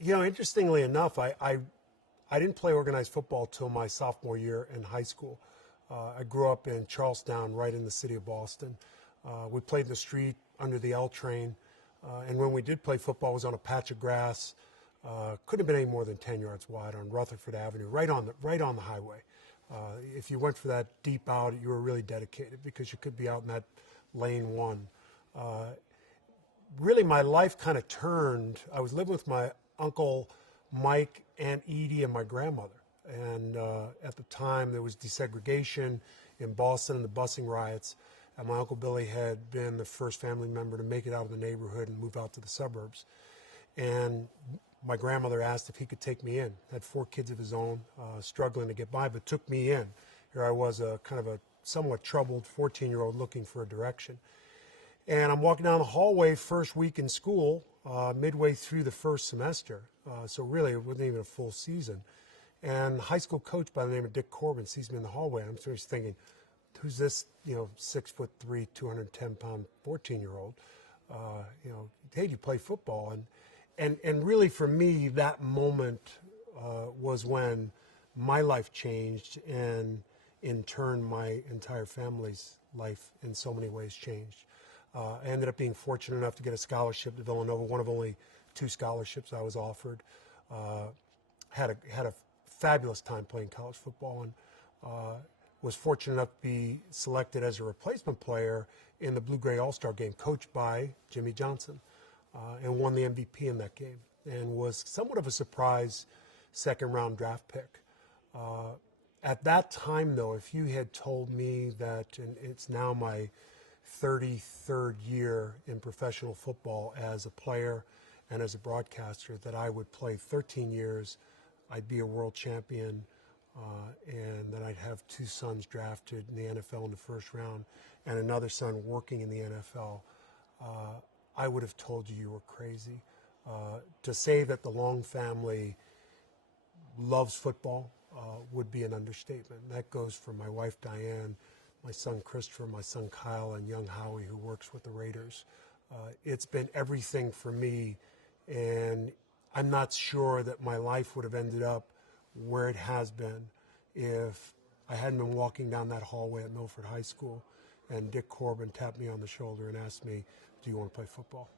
Interestingly enough, I didn't play organized football till my sophomore year in high school. I grew up in Charlestown, right in the city of Boston. We played in the street under the L train, and when we did play football, it was on a patch of grass. Couldn't have been any more than 10 yards wide on Rutherford Avenue, right on the highway. If you went for that deep out, you were really dedicated because you could be out in that lane one. Really, my life kind of turned. I was living with my uncle Mike, Aunt Edie, and my grandmother. And at the time, there was desegregation in Boston and the busing riots. And my Uncle Billy had been the first family member to make it out of the neighborhood and move out to the suburbs. And my grandmother asked if he could take me in. Had 4 kids of his own, struggling to get by, but took me in. Here I was, a kind of a somewhat troubled 14-year-old looking for a direction. And I'm walking down the hallway first week in school, midway through the first semester. So really, it wasn't even a full season. And the high school coach by the name of Dick Corbin sees me in the hallway. I'm sort of thinking, who's this, 6'3", 210-pound 14-year-old? Hey, do you play football? And really, for me, that moment was when my life changed, and in turn, my entire family's life in so many ways changed. I ended up being fortunate enough to get a scholarship to Villanova, one of only 2 scholarships I was offered. Had a fabulous time playing college football, and was fortunate enough to be selected as a replacement player in the Blue-Gray All-Star game, coached by Jimmy Johnson, and won the MVP in that game, and was somewhat of a surprise second-round draft pick. At that time, though, if you had told me that, and it's now my 33rd year in professional football as a player and as a broadcaster, that I would play 13 years, I'd be a world champion, and that I'd have 2 sons drafted in the NFL in the first round and another son working in the NFL, I would have told you were crazy. To say that the Long family loves football would be an understatement. That goes for my wife Diane, my son Christopher, my son Kyle, and young Howie, who works with the Raiders. It's been everything for me, and I'm not sure that my life would have ended up where it has been if I hadn't been walking down that hallway at Milford High School and Dick Corbin tapped me on the shoulder and asked me, do you want to play football?